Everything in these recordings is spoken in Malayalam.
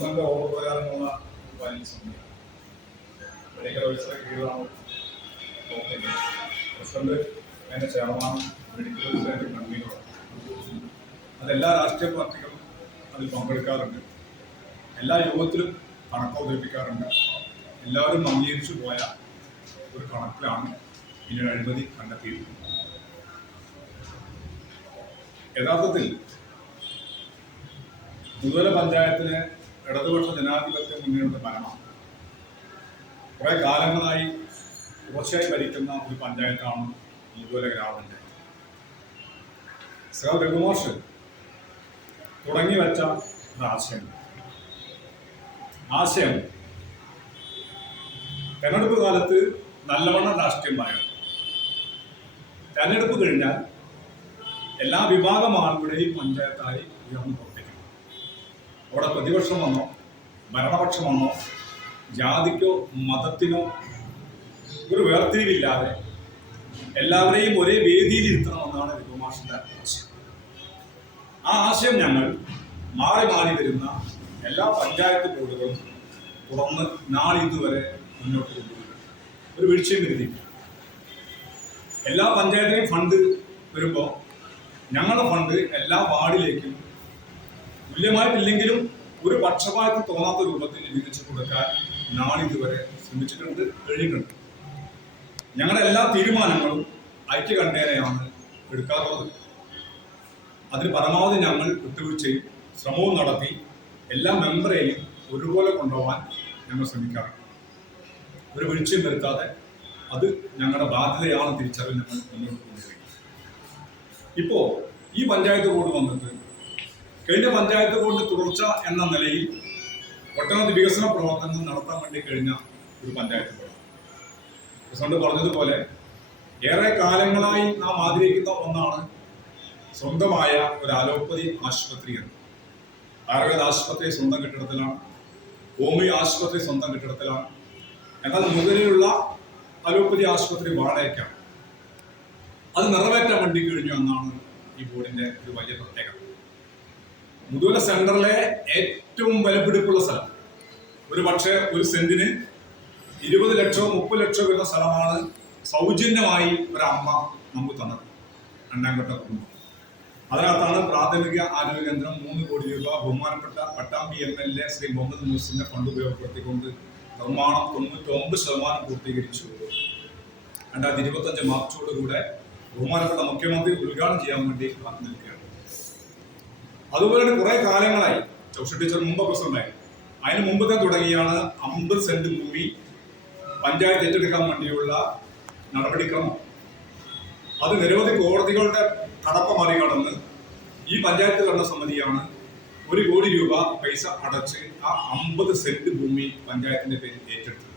ഗവൺമെന്റ് ഓർഡർ പ്രകാരമുള്ള കൺവീനറാണ് അതെല്ലാ രാഷ്ട്രീയ പാർട്ടികളും അതിൽ പങ്കെടുക്കാറുണ്ട്. എല്ലാ യോഗത്തിലും കണക്ക് അവതരിപ്പിക്കാറുണ്ട്. എല്ലാവരും അംഗീകരിച്ചു പോയ ഒരു കണക്കിലാണ് ഇതിനൊരു അഴിമതി കണ്ടെത്തിയിരിക്കുന്നത്. യഥാർത്ഥത്തിൽ മുതല പഞ്ചായത്തിലെ ഇടതുപക്ഷ ജനാധിപത്യ മുന്നണിയുടെ ഭരണമാണ് കുറെ കാലങ്ങളായി തുടർച്ചയായി ഭരിക്കുന്ന ഒരു പഞ്ചായത്താണ് മുതുവല ഗ്രാമപഞ്ചായത്ത്. സർ രഘുമോഷ് തുടങ്ങി വെച്ച ഒരാശയം ആശയം. തെരഞ്ഞെടുപ്പ് കാലത്ത് നല്ലവണ്ണം രാഷ്ട്രീയമായ തെരഞ്ഞെടുപ്പ് കഴിഞ്ഞാൽ എല്ലാ വിഭാഗം ആളുകളുടെയും പഞ്ചായത്തായി ഉയർന്നു അവിടെ പ്രതിപക്ഷം വന്നോ? ഭരണപക്ഷം വന്നോ? ജാതിക്കോ മതത്തിനോ ഒരു വേർതിരിവില്ലാതെ എല്ലാവരെയും ഒരേ വേദിയിൽ ഇരുത്തണമെന്നാണ് രഘുമാഷിന്റെ ആശയം. ആ ആശയം ഞങ്ങൾ മാറി മാറി വരുന്ന എല്ലാ പഞ്ചായത്ത് ബോർഡുകളും തുറന്ന് നാളിതുവരെ മുന്നോട്ട് കൊണ്ടുപോയി ഒരു വീഴ്ചയും വരുത്തിയില്ല എല്ലാ പഞ്ചായത്തിലെയും ഫണ്ട് വരുമ്പോൾ ഞങ്ങളുടെ ഫണ്ട് എല്ലാ വാർഡിലേക്കും തുല്യമായിട്ടില്ലെങ്കിലും ഒരു പക്ഷപാതം തോന്നാത്ത രൂപത്തിൽ വിധിച്ചു കൊടുക്കാൻ നാളിതുവരെ ശ്രമിച്ചിട്ടുണ്ട് കഴിഞ്ഞിട്ടുണ്ട്. ഞങ്ങളുടെ എല്ലാ തീരുമാനങ്ങളും ഐക്യ കണ്ടേനയാണ് എടുക്കാറുള്ളത് അതിന് പരമാവധി ഞങ്ങൾ വിട്ടുവീഴ്ചയും ശ്രമവും നടത്തി എല്ലാ മെമ്പറേയും ഒരുപോലെ കൊണ്ടുപോകാൻ ഞങ്ങൾ ശ്രമിക്കാറുണ്ട്. ഒരു വീഴ്ചയും വരുത്താതെ അത് ഞങ്ങളുടെ ബാധ്യതയാണ് തിരിച്ചറിവ് ഞങ്ങൾ മുന്നോട്ട് കൊണ്ടുപോയി. ഇപ്പോൾ ഈ പഞ്ചായത്ത് ബോർഡ് വന്നിട്ട് കഴിഞ്ഞ പഞ്ചായത്ത് ബോർഡ് തുടർച്ച എന്ന നിലയിൽ ഒട്ടനവധി വികസന പ്രവർത്തനങ്ങൾ നടത്താൻ വേണ്ടി കഴിഞ്ഞ ഒരു പഞ്ചായത്ത് ബോർഡ്. പറഞ്ഞതുപോലെ ഏറെ കാലങ്ങളായി നാം ആഗ്രഹിക്കുന്ന ഒന്നാണ് സ്വന്തമായ ഒരു അലോപ്പതി ആശുപത്രി എന്ന്. ആയുർവേദ ആശുപത്രി സ്വന്തം കെട്ടിടത്തിലാണ് ഹോമിയോ ആശുപത്രി സ്വന്തം കെട്ടിടത്തിലാണ്. എന്നാൽ മുകളിലുള്ള അലോപ്പതി ആശുപത്രി വാടകയ്ക്കാണ്. അത് നിറവേറ്റാൻ വേണ്ടി കഴിഞ്ഞു എന്നാണ് ഈ ബോർഡിന്റെ ഒരു വലിയ പ്രത്യേകത. മുതുവല സെന്ററിലെ ഏറ്റവും വിലപിടിപ്പുള്ള സ്ഥലം. ഒരു പക്ഷേ ഒരു സെന്റിന് ഇരുപത് ലക്ഷവും മുപ്പത് ലക്ഷവും വരുന്ന സ്ഥലമാണ് സൗജന്യമായി ഒരമ്മ നമുക്ക് തന്നത്. രണ്ടാംഘട്ട കുടുംബം. അതിനകത്താണ് പ്രാഥമിക ആരോഗ്യ കേന്ദ്രം മൂന്ന് കോടി രൂപ ബഹുമാനപ്പെട്ട Pattambi M L A Shri Muhammad മൂസിന്റെ fund ഉപയോഗപ്പെടുത്തിക്കൊണ്ട് നിർമ്മാണം തൊണ്ണൂറ്റൊമ്പത് ശതമാനം പൂർത്തീകരിച്ചു. രണ്ടായിരത്തി ഇരുപത്തഞ്ച് മാർച്ചോടുകൂടെ ബഹുമാനപ്പെട്ട മുഖ്യമന്ത്രി ഉദ്ഘാടനം ചെയ്യാൻ വേണ്ടി നിൽക്കുകയാണ്. അതുപോലെ തന്നെ കുറെ കാലങ്ങളായി. ചൗഷ ടീച്ചർ മുമ്പ് പ്രസിഡന്റായി. അതിന് മുമ്പ് തന്നെ തുടങ്ങിയാണ് അമ്പത് സെന്റ് ഭൂമി പഞ്ചായത്ത് ഏറ്റെടുക്കാൻ വേണ്ടിയുള്ള നടപടിക്രമം. അത് നിരവധി കോടതികളുടെ കടപ്പ മറികടന്ന് ഈ പഞ്ചായത്ത് ഭരണസമിതിയാണ് ഒരു കോടി രൂപ പൈസ അടച്ച് ആ അമ്പത് സെന്റ് ഭൂമി പഞ്ചായത്തിന്റെ പേരിൽ ഏറ്റെടുത്തത്.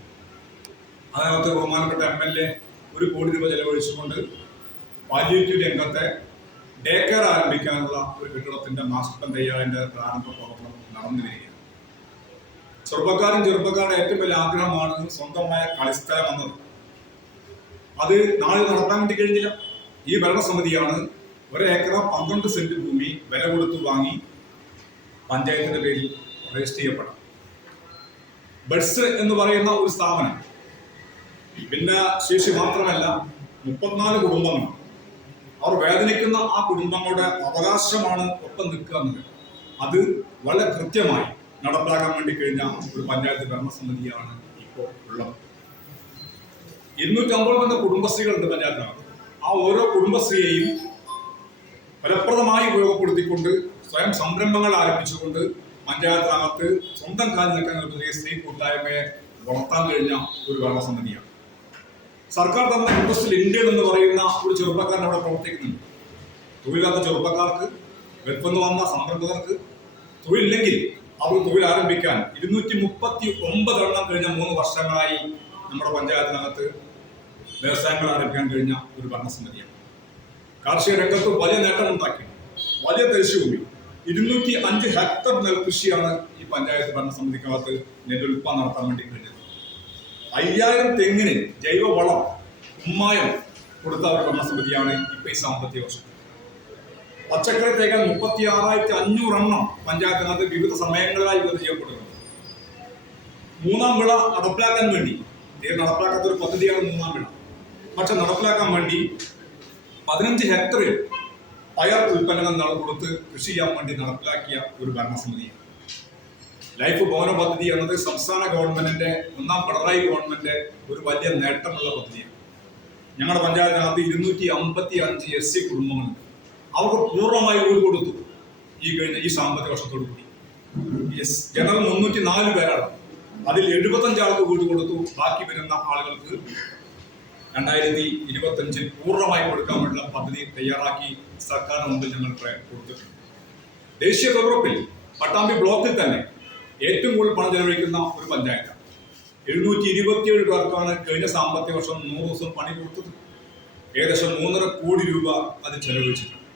അതിനകത്ത് ബഹുമാനപ്പെട്ട എം എൽ എ ഒരു കോടി രൂപ ചെലവഴിച്ചുകൊണ്ട് പാലിയേറ്റീവ് രംഗത്തെ ഡേ കെയർ ആരംഭിക്കാനുള്ള ഒരു കെട്ടിടത്തിന്റെ മാസ്റ്റർ തയ്യാറിന്റെ പ്രാരംഭ പ്രവർത്തനം നടന്നിരിക്കുകയാണ്. ചെറുപ്പക്കാരും ചെറുപ്പക്കാരുടെ ഏറ്റവും വലിയ ആഗ്രഹമാണ് സ്വന്തമായ കളിസ്ഥലം എന്നത്. അത് നാളെ നടത്താൻ വേണ്ടി കഴിഞ്ഞില്ല. ഈ ഭരണസമിതിയാണ് ഒരു ഏക്കർ പന്ത്രണ്ട് സെന്റ് ഭൂമി വില കൊടുത്തു വാങ്ങി പഞ്ചായത്തിന്റെ പേരിൽ രജിസ്റ്റർ ചെയ്യപ്പെടാം ബഡ്സ് എന്ന് പറയുന്ന ഒരു സ്ഥാപനം പിന്നെ ശേഷി മാത്രമല്ല മുപ്പത്തിനാല് കുടുംബങ്ങൾ. അവർ വേദനിക്കുന്ന ആ കുടുംബങ്ങളുടെ അവകാശമാണ് ഒപ്പം നിൽക്കുക എന്നത് അത് വളരെ കൃത്യമായി നടപ്പാക്കാൻ വേണ്ടി കഴിഞ്ഞ ഒരു പഞ്ചായത്ത് ഭരണസമിതിയാണ് ഇപ്പോൾ ഉള്ളത്. ഇരുന്നൂറ്റമ്പത് കുടുംബശ്രീകളുണ്ട് പഞ്ചായത്തിനകത്ത്. ആ ഓരോ കുടുംബശ്രീയെയും ഫലപ്രദമായി ഉപയോഗപ്പെടുത്തിക്കൊണ്ട് സ്വയം സംരംഭങ്ങൾ ആരംഭിച്ചുകൊണ്ട് പഞ്ചായത്തിനകത്ത് സ്വന്തം കാലിൽ നിൽക്കാൻ സ്ത്രീ കൂട്ടായ്മയെ വളർത്താൻ കഴിഞ്ഞ ഒരു ഭരണസമിതിയാണ്. സർക്കാർ തന്ന ഇൻഡസ്ട്രിയൽ ഇന്ത്യൻ എന്ന് പറയുന്ന ഒരു ചെറുപ്പക്കാരൻ അവിടെ പ്രവർത്തിക്കുന്നുണ്ട്. തൊഴിലില്ലാത്ത ചെറുപ്പക്കാർക്ക് വെപ്പെന്ന് വന്ന സംരംഭകർക്ക് തൊഴിലില്ലെങ്കിൽ അവർ തൊഴിൽ ആരംഭിക്കാൻ ഇരുന്നൂറ്റി മുപ്പത്തി ഒമ്പത് എണ്ണം കഴിഞ്ഞ മൂന്ന് വർഷങ്ങളായി നമ്മുടെ പഞ്ചായത്തിനകത്ത് വ്യവസായങ്ങൾ ആരംഭിക്കാൻ കഴിഞ്ഞ ഒരു ഭരണസമിതിയാണ്. കാർഷിക രംഗത്ത് വലിയ നേട്ടമുണ്ടാക്കി വലിയ തരിശുഭൂമി ഇരുന്നൂറ്റി അഞ്ച് ഹെക്ടർ നെൽകൃഷിയാണ് ഈ പഞ്ചായത്ത് ഭരണസമിതിക്കകത്ത് നെല്ലുൽപ്പാദനം നടത്താൻ വേണ്ടി കഴിഞ്ഞത്. അയ്യായിരം തെങ്ങിന് ജൈവ വളം കുമ്മായം കൊടുത്ത ഒരു ഭരണസമിതിയാണ് ഇപ്പൊ ഈ സാമ്പത്തിക വർഷം. പച്ചക്കറി തേക്കാൻ മുപ്പത്തി ആറായിരത്തി അഞ്ഞൂറ് എണ്ണം പഞ്ചായത്തിനകത്ത് വിവിധ സമയങ്ങളിലായി ഇവർ ചെയ്യപ്പെടുന്നത് മൂന്നാം വിള നടപ്പിലാക്കാൻ വേണ്ടി ഇത് നടപ്പിലാക്കാത്ത ഒരു പദ്ധതിയാണ് മൂന്നാം വിള. പക്ഷെ നടപ്പിലാക്കാൻ വേണ്ടി പതിനഞ്ച് ഹെക്ടറിൽ പയർ ഉൽപ്പന്നങ്ങൾ കൊടുത്ത് കൃഷി ചെയ്യാൻ വേണ്ടി നടപ്പിലാക്കിയ ഒരു ഭരണസമിതിയാണ്. ലൈഫ് ഭവന പദ്ധതി എന്നത് സംസ്ഥാന ഗവൺമെന്റിന്റെ ഒന്നാം പിണറായി ഗവൺമെന്റ് ഒരു വലിയ നേട്ടമുള്ള പദ്ധതിയാണ്. ഞങ്ങളുടെ പഞ്ചായത്തിനകത്ത് ഇരുന്നൂറ്റി അമ്പത്തി അഞ്ച് എസ് സി കുടുംബങ്ങളുണ്ട്. അവർക്ക് പൂർണമായി വീട് കൊടുത്തു. ഈ കഴിഞ്ഞ ഈ സാമ്പത്തിക വർഷത്തോടു കൂടി. യെസ് ജനറൽ മുന്നൂറ്റി നാല് പേരാണ്. അതിൽ എഴുപത്തഞ്ച് ആൾക്ക് വീട് കൊടുത്തു. ബാക്കി വരുന്ന ആളുകൾക്ക് രണ്ടായിരത്തി ഇരുപത്തഞ്ചിൽ പൂർണമായി കൊടുക്കാനുള്ള പദ്ധതി തയ്യാറാക്കി സർക്കാരിന് മുമ്പിൽ ഞങ്ങൾ കൊടുത്തിട്ടുണ്ട്. ദേശീയ തൊഴിലുറപ്പിൽ പട്ടാമ്പി ബ്ലോക്കിൽ തന്നെ ഏറ്റവും കൂടുതൽ പണം ചെലവഴിക്കുന്ന ഒരു പഞ്ചായത്താണ്. എഴുന്നൂറ്റി ഇരുപത്തിയേഴ് പേർക്കാണ് കഴിഞ്ഞ സാമ്പത്തിക വർഷം നൂറ് ദിവസം പണി കൊടുത്തത്. ഏകദേശം മൂന്നര കോടി രൂപ അത് ചെലവഴിച്ചിട്ടുണ്ട്.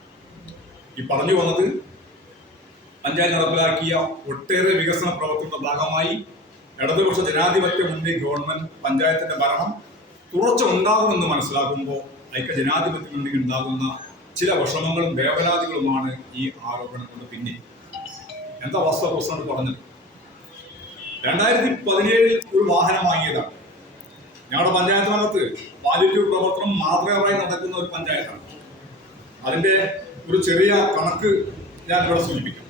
ഈ പറഞ്ഞു വന്നത് പഞ്ചായത്ത് നടപ്പിലാക്കിയ ഒട്ടേറെ വികസന പ്രവർത്തനങ്ങളുടെ ഭാഗമായി ഇടതുപക്ഷ ജനാധിപത്യ മുന്നണി ഗവൺമെന്റ് പഞ്ചായത്തിന്റെ ഭരണം തുടർച്ച ഉണ്ടാകുമെന്ന് മനസ്സിലാക്കുമ്പോൾ ഐക്യ ജനാധിപത്യ മുന്നണി ഉണ്ടാകുന്ന ചില വിഷമങ്ങളും വേവലാതികളുമാണ് ഈ ആരോപണങ്ങളുടെ പിന്നിൽ. എന്താ വസ്തു പ്രസിഡന്റ് പറഞ്ഞത്? രണ്ടായിരത്തി പതിനേഴിൽ ഒരു വാഹനം വാങ്ങിയതാണ്. ഞങ്ങളുടെ പഞ്ചായത്തിനകത്ത് പാലിറ്റീവ് പ്രവർത്തനം മാതൃകമായി നടക്കുന്ന ഒരു പഞ്ചായത്താണ്. അതിന്റെ ഒരു ചെറിയ കണക്ക് ഞാൻ ഇവിടെ സൂചിപ്പിക്കാം.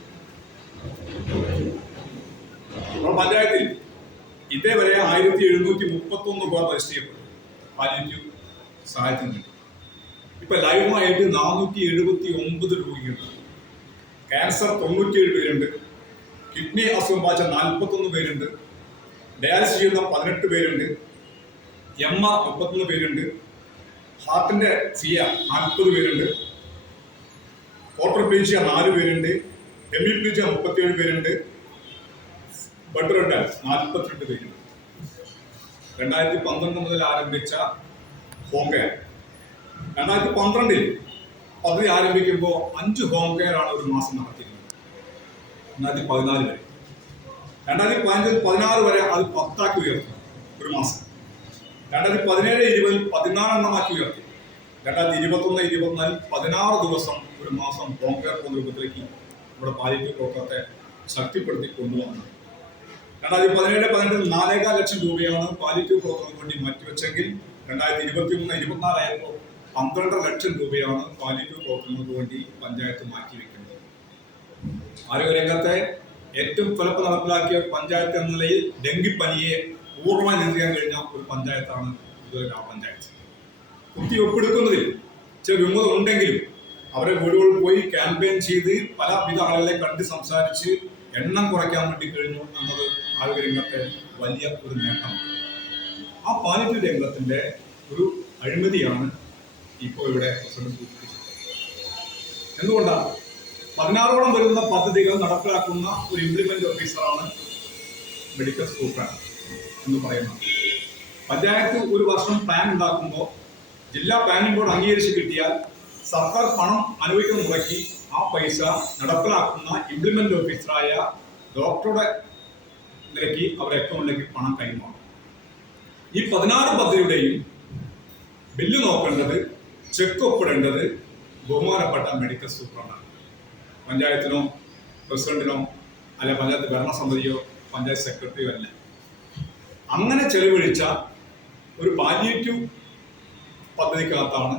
നമ്മുടെ പഞ്ചായത്തിൽ ഇതേവരെ ആയിരത്തി എഴുന്നൂറ്റി മുപ്പത്തി ഒന്ന് പേർ രജിസ്റ്റർ ചെയ്യപ്പെട്ടു പാലിറ്റീവ് സഹായത്തിന് വേണ്ടി. ഇപ്പൊ ലൈവായിട്ട് നാനൂറ്റി എഴുപത്തി ഒമ്പത് രോഗികളുണ്ട് ക്യാൻസർ തൊണ്ണൂറ്റി ഏഴ് പേരുണ്ട്. കിഡ്നി അസുഖം ബാധിച്ച നാൽപ്പത്തൊന്ന് പേരുണ്ട്. ഡയാലിസിസ് ചെയ്യുന്ന പതിനെട്ട് പേരുണ്ട്. എം ആർ മുപ്പത്തൊന്ന് പേരുണ്ട്. ഹാർട്ടിന്റെ സിയ നാൽപ്പത് പേരുണ്ട്. ക്വാർട്ടർ ക്വാർട്ടർപ്ലീജിയ നാല് പേരുണ്ട്. ഹെമിപ്ലീജിയ മുപ്പത്തിയേഴ് പേരുണ്ട്. ബഡ് റെഡ് നാൽപ്പത്തിരണ്ട് പേരുണ്ട്. രണ്ടായിരത്തി പന്ത്രണ്ട് മുതൽ ആരംഭിച്ച ഹോം കെയർ. രണ്ടായിരത്തി പന്ത്രണ്ടിൽ പദ്ധതി ആരംഭിക്കുമ്പോൾ അഞ്ച് ഹോം കെയർ ആണ് ഒരു മാസം നടത്തിയിരുന്നത്. രണ്ടായിരത്തി പതിനാല് വരെ. രണ്ടായിരത്തി പതിനഞ്ചിൽ പതിനാറ് വരെ അത് പത്താക്കി ഉയർത്തി. ഒരു മാസം. രണ്ടായിരത്തി പതിനേഴ് ഇരുപതിൽ പതിനാലെണ്ണമാക്കി ഉയർത്തി. രണ്ടായിരത്തി ഇരുപത്തൊന്ന് ഇരുപത്തിനാലിൽ പതിനാറ് ദിവസം ഒരു മാസം ഹോം കെയർ പോകുന്ന രൂപത്തിലേക്ക് നമ്മുടെ പാലിറ്റീവ് പ്രോക്കത്തെ ശക്തിപ്പെടുത്തി കൊണ്ടുവന്നു. രണ്ടായിരത്തി പതിനേഴ് പതിനെട്ടിൽ നാലേകാൽ ലക്ഷം രൂപയാണ് പാലിറ്റീവ് പ്രവർത്തനത്തിന് വേണ്ടി മാറ്റിവെച്ചെങ്കിൽ രണ്ടായിരത്തി ഇരുപത്തി മൂന്ന് ഇരുപത്തിനാലായപ്പോൾ പന്ത്രണ്ടര ലക്ഷം രൂപയാണ് പാലിറ്റീവ് പ്രവർത്തനങ്ങൾക്ക് വേണ്ടി പഞ്ചായത്ത് മാറ്റിവെക്കുന്നത് ആരോഗ്യരംഗത്തെ ഏറ്റവും ഫലപ്പ് നടപ്പിലാക്കിയ പഞ്ചായത്ത് എന്ന നിലയിൽ ഡെങ്കിപ്പനിയെ പൂർണമായി നിയന്ത്രിക്കാൻ കഴിഞ്ഞ ഒരു പഞ്ചായത്താണ് ഇതുവരെ ഗ്രാമപഞ്ചായത്ത്. കുത്തിവെപ്പെടുക്കുന്നതിൽ ചില വിമത ഉണ്ടെങ്കിലും അവരെ വീടുകളിൽ പോയി ക്യാമ്പയിൻ ചെയ്ത് പല വിധ ആളുകളെ കണ്ട് സംസാരിച്ച് എണ്ണം കുറയ്ക്കാൻ വേണ്ടി കഴിഞ്ഞു എന്നത് ആരോഗ്യരംഗത്തെ വലിയ ഒരു നേട്ടമാണ്. ആ പാലിറ്റീവ് രംഗത്തിന്റെ ഒരു അഴിമതിയാണ് ഇപ്പോൾ ഇവിടെ പ്രസിഡന്റ് എന്തുകൊണ്ടാണ് പതിനാറോളം വരുന്ന പദ്ധതികൾ നടപ്പിലാക്കുന്ന ഒരു ഇംപ്ലിമെന്റ് ഓഫീസറാണ് മെഡിക്കൽ സൂപ്രണ്ട് എന്ന് പറയുന്നത്. പഞ്ചായത്ത് ഒരു വർഷം പ്ലാൻ ഉണ്ടാക്കുമ്പോൾ ജില്ലാ പ്ലാനിംഗ് ബോർഡ് അംഗീകരിച്ച് കിട്ടിയാൽ സർക്കാർ പണം അനുവദിക്കുന്ന മുറയ്ക്ക് ആ പൈസ നടപ്പിലാക്കുന്ന ഇംപ്ലിമെന്റ് ഓഫീസറായ ഡോക്ടറുടെ നിലയ്ക്ക് അവരുടെ അക്കൗണ്ടിലേക്ക് പണം കൈമാറും. ഈ പതിനാറ് പദ്ധതിയുടെയും ബില്ല് നോക്കേണ്ടത് ചെക്ക് ഒപ്പിടേണ്ടത് ബഹുമാനപ്പെട്ട മെഡിക്കൽ സൂപ്രണ്ടാണ് പഞ്ചായത്തിനോ പ്രസിഡന്റിനോ അല്ലെ പഞ്ചായത്ത് ഭരണസമിതിയോ പഞ്ചായത്ത് സെക്രട്ടറിയോ അല്ല. അങ്ങനെ ചെലവഴിച്ച ഒരു പാലിയേറ്റീവ് പദ്ധതിക്കകത്താണ്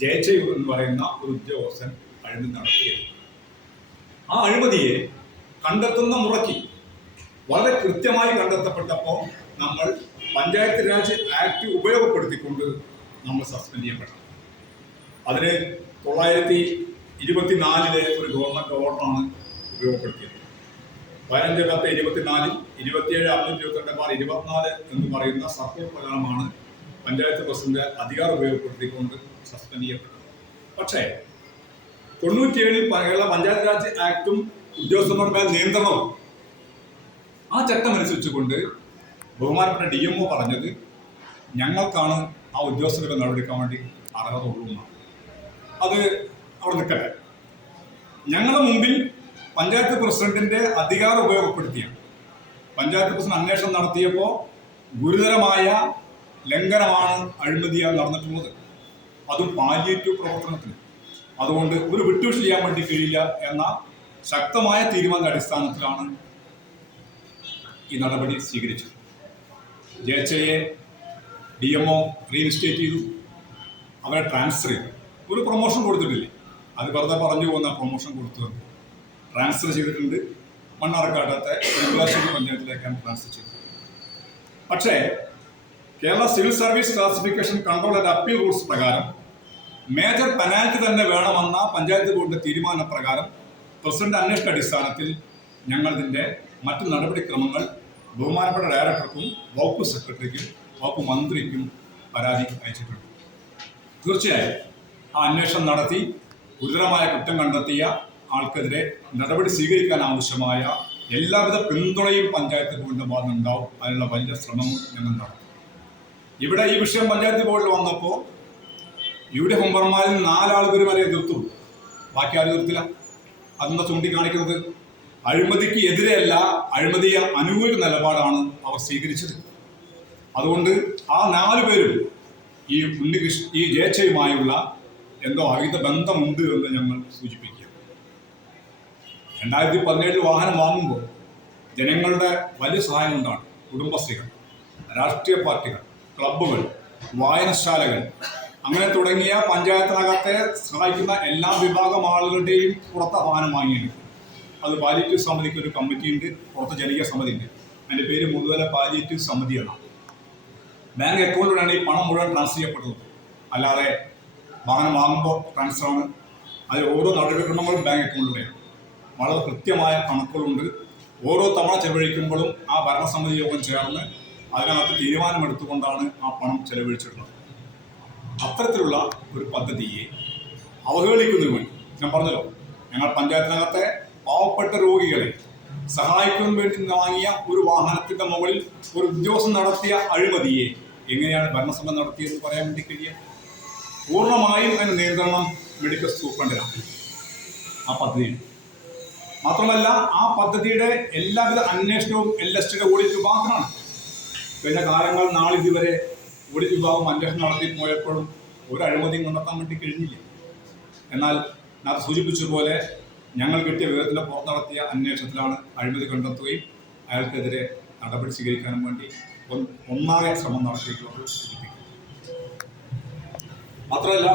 ജയച്ചു എന്ന് പറയുന്ന ഒരു ഉദ്യോഗസ്ഥൻ അഴിമതി നടത്തിയത്. ആ അഴിമതിയെ കണ്ടെത്തുന്ന മുറയ്ക്ക് വളരെ കൃത്യമായി കണ്ടെത്തപ്പെട്ടപ്പോൾ നമ്മൾ പഞ്ചായത്ത് രാജ് ആക്ട് ഉപയോഗപ്പെടുത്തിക്കൊണ്ട് നമ്മൾ സസ്പെൻഡ് ചെയ്യപ്പെട്ടു. അതിന് തൊള്ളായിരത്തി ഇരുപത്തിനാലിലെ ഒരു ഗവൺമെന്റ് ഓർഡറാണ് ഉപയോഗപ്പെടുത്തിയത്. പതിനഞ്ച് പത്ത് ഇരുപത്തിനാലിൽ ഇരുപത്തിയേഴ് അറുന്നൂറ്റി ഇരുപത്തിരണ്ട് ബാർ ഇരുപത്തിനാല് എന്ന് പറയുന്ന സർക്കുലർ പ്രകാരമാണ് പഞ്ചായത്ത് പ്രസിഡന്റ് അധികാരം ഉപയോഗപ്പെടുത്തിക്കൊണ്ട് സസ്പെൻഡ് ചെയ്യപ്പെട്ടത്. പക്ഷേ തൊണ്ണൂറ്റിയേഴിൽ കേരള പഞ്ചായത്ത് രാജ് ആക്ടും ഉദ്യോഗസ്ഥന്മാരുടെ നിയന്ത്രണവും ആ ചട്ടം അനുസരിച്ചുകൊണ്ട് ബഹുമാനപ്പെട്ട ഡി എം ഒ പറഞ്ഞത് ഞങ്ങൾക്കാണ് ആ ഉദ്യോഗസ്ഥരുടെ നടപടിക്കാൻ വേണ്ടി അർഹത ഉള്ളൂ എന്നാണ്. അത് അവിടെ നിൽക്കട്ടെ ഞങ്ങളുടെ മുമ്പിൽ പഞ്ചായത്ത് പ്രസിഡന്റിന്റെ അധികാരം ഉപയോഗപ്പെടുത്തിയാണ്. പഞ്ചായത്ത് പ്രസിഡന്റ് അന്വേഷണം നടത്തിയപ്പോൾ ഗുരുതരമായ ലംഘനമാണ് അഴിമതിയാൽ നടന്നിട്ടുള്ളത്. അതും പാലിയേറ്റീവ് പ്രവർത്തനത്തിന്. അതുകൊണ്ട് ഒരു വിട്ടുവീഴ്ച ചെയ്യാൻ വേണ്ടി കഴിയില്ല എന്ന ശക്തമായ തീരുമാനത്തിന്റെ അടിസ്ഥാനത്തിലാണ് ഈ നടപടി സ്വീകരിച്ചത്. ജെ എച്ച് ഐയെ ഡി എം ഒ റീഇൻസ്റ്റേറ്റ് ചെയ്തു. അവരെ ട്രാൻസ്ഫർ ചെയ്തു. ഒരു പ്രൊമോഷൻ കൊടുത്തിട്ടില്ലേ? അത് വെറുതെ പറഞ്ഞു പോകുന്ന പ്രൊമോഷൻ കൊടുത്തു ട്രാൻസ്ഫർ ചെയ്തിട്ടുണ്ട്. മണ്ണാർക്കാട്ടത്തെ നെടുമ്പാശ്ശേരി പഞ്ചായത്തിലേക്കാണ് ട്രാൻസ്ഫർ ചെയ്തത് പക്ഷേ Kerala civil service classification control and appeal rules പ്രകാരം മേജർ പെനാൽറ്റി തന്നെ വേണമെന്ന പഞ്ചായത്ത് ബോർഡിന്റെ തീരുമാനപ്രകാരം പ്രസിഡന്റ് അന്വേഷണ അടിസ്ഥാനത്തിൽ ഞങ്ങൾ മറ്റ് മറ്റു നടപടിക്രമങ്ങൾ ബഹുമാനപ്പെട്ട ഡയറക്ടർക്കും വകുപ്പ് സെക്രട്ടറിക്കും വകുപ്പ് മന്ത്രിക്കും പരാതി അയച്ചിട്ടുണ്ട്. തീർച്ചയായും ആ അന്വേഷണം നടത്തി ഗുരുതരമായ കുറ്റം കണ്ടെത്തിയ ആൾക്കെതിരെ നടപടി സ്വീകരിക്കാൻ ആവശ്യമായ എല്ലാവിധ പിന്തുണയും പഞ്ചായത്ത് ബോർഡിന്റെ ഭാഗത്ത് ഉണ്ടാവും അതിനുള്ള വലിയ ശ്രമവും ഞങ്ങൾ നടത്തും ഇവിടെ ഈ വിഷയം പഞ്ചായത്ത് ബോർഡിൽ വന്നപ്പോൾ ഇവിടെ മെമ്പർമാരിൽ നാലാളുകൾ വരെ എതിർത്തു. ബാക്കി ആരും എതിർത്തില്ല. അതെന്താ ചൂണ്ടിക്കാണിക്കുന്നത്? അഴിമതിക്ക് എതിരെയല്ല അഴിമതിയെ അനുകൂല നിലപാടാണ് അവർ സ്വീകരിച്ചത്. അതുകൊണ്ട് ആ നാല് പേരും ഈ ഉണ്ണികൃഷ്ണ ഈ ജയച്ചയുമായുള്ള എന്തോ അവിഹിത ബന്ധമുണ്ട് എന്ന് ഞങ്ങൾ സൂചിപ്പിക്കുക. രണ്ടായിരത്തി പതിനേഴിൽ വാഹനം വാങ്ങുമ്പോൾ ജനങ്ങളുടെ വലിയ സഹായം കൊണ്ടാണ് കുടുംബശ്രീകൾ രാഷ്ട്രീയ പാർട്ടികൾ ക്ലബ്ബുകൾ വായനശാലകൾ അങ്ങനെ തുടങ്ങിയ പഞ്ചായത്തിനകത്തെ സഹായിക്കുന്ന എല്ലാ വിഭാഗം ആളുകളുടെയും പുറത്ത് വാഹനം വാങ്ങിയിട്ടുണ്ട്. അത് പാലിറ്റീവ് സമിതിക്ക് ഒരു കമ്മിറ്റി ഉണ്ട് പുറത്ത് ജനകീയ സമിതി ഉണ്ട് അതിന്റെ പേര് മുതുവല പാലിറ്റീവ് സമിതി എന്നാണ് ബാങ്ക് അക്കൗണ്ടിലാണ് ഈ പണം മുഴുവൻ ട്രാൻസ്ഫർ ചെയ്യപ്പെടുന്നത്. അല്ലാതെ വാഹനം വാങ്ങുമ്പോൾ ട്രാൻസ്ഫർ ആണ്. അതിൽ ഓരോ നടപടിക്രമങ്ങളും ബാങ്ക് അക്കൗണ്ടിലൂടെയാണ് വളരെ കൃത്യമായ കണക്കുകളുണ്ട്. ഓരോ തവണ ചെലവഴിക്കുമ്പോഴും ആ ഭരണസമിതി യോഗം ചേർന്ന് അതിനകത്ത് തീരുമാനമെടുത്തുകൊണ്ടാണ് ആ പണം ചെലവഴിച്ചിട്ടുള്ളത് അത്തരത്തിലുള്ള ഒരു പദ്ധതിയെ അവഹേളിക്കുന്നതിന് വേണ്ടി ഞാൻ പറഞ്ഞല്ലോ ഞങ്ങൾ പഞ്ചായത്തിനകത്തെ പാവപ്പെട്ട രോഗികളെ സഹായിക്കാൻ വേണ്ടി വാങ്ങിയ ഒരു വാഹനത്തിന്റെ മുകളിൽ ഒരു ഉദ്യോഗസ്ഥൻ നടത്തിയ അഴിമതിയെ എങ്ങനെയാണ് ഭരണസമിതി നടത്തിയെന്ന് പറയാൻ വേണ്ടി കഴിയുക? പൂർണമായും അതിന് നിയന്ത്രണം മെഡിക്കൽ സൂപ്രണ്ടിനാണ് ആ പദ്ധതിയിൽ മാത്രമല്ല ആ പദ്ധതിയുടെ എല്ലാവിധ അന്വേഷണവും എൽ എസ് ടിയുടെ ഓഡിറ്റ് വിഭാഗത്തിനാണ് കഴിഞ്ഞ കാലങ്ങൾ നാളിതുവരെ ഓഡിറ്റ് വിഭാഗം അന്വേഷണം നടത്തി പോയപ്പോഴും ഒരു അഴിമതിയും കണ്ടെത്താൻ വേണ്ടി കഴിഞ്ഞില്ല. എന്നാൽ ഞാൻ സൂചിപ്പിച്ചതുപോലെ ഞങ്ങൾ കിട്ടിയ വിവരത്തിന്റെ പുറത്ത് നടത്തിയ അന്വേഷണത്തിലാണ് അഴിമതി കണ്ടെത്തുകയും അയാൾക്കെതിരെ നടപടി സ്വീകരിക്കാനും വേണ്ടി ഒന്നായ ശ്രമം നടത്തിയിട്ടുള്ളത് മാത്രമല്ല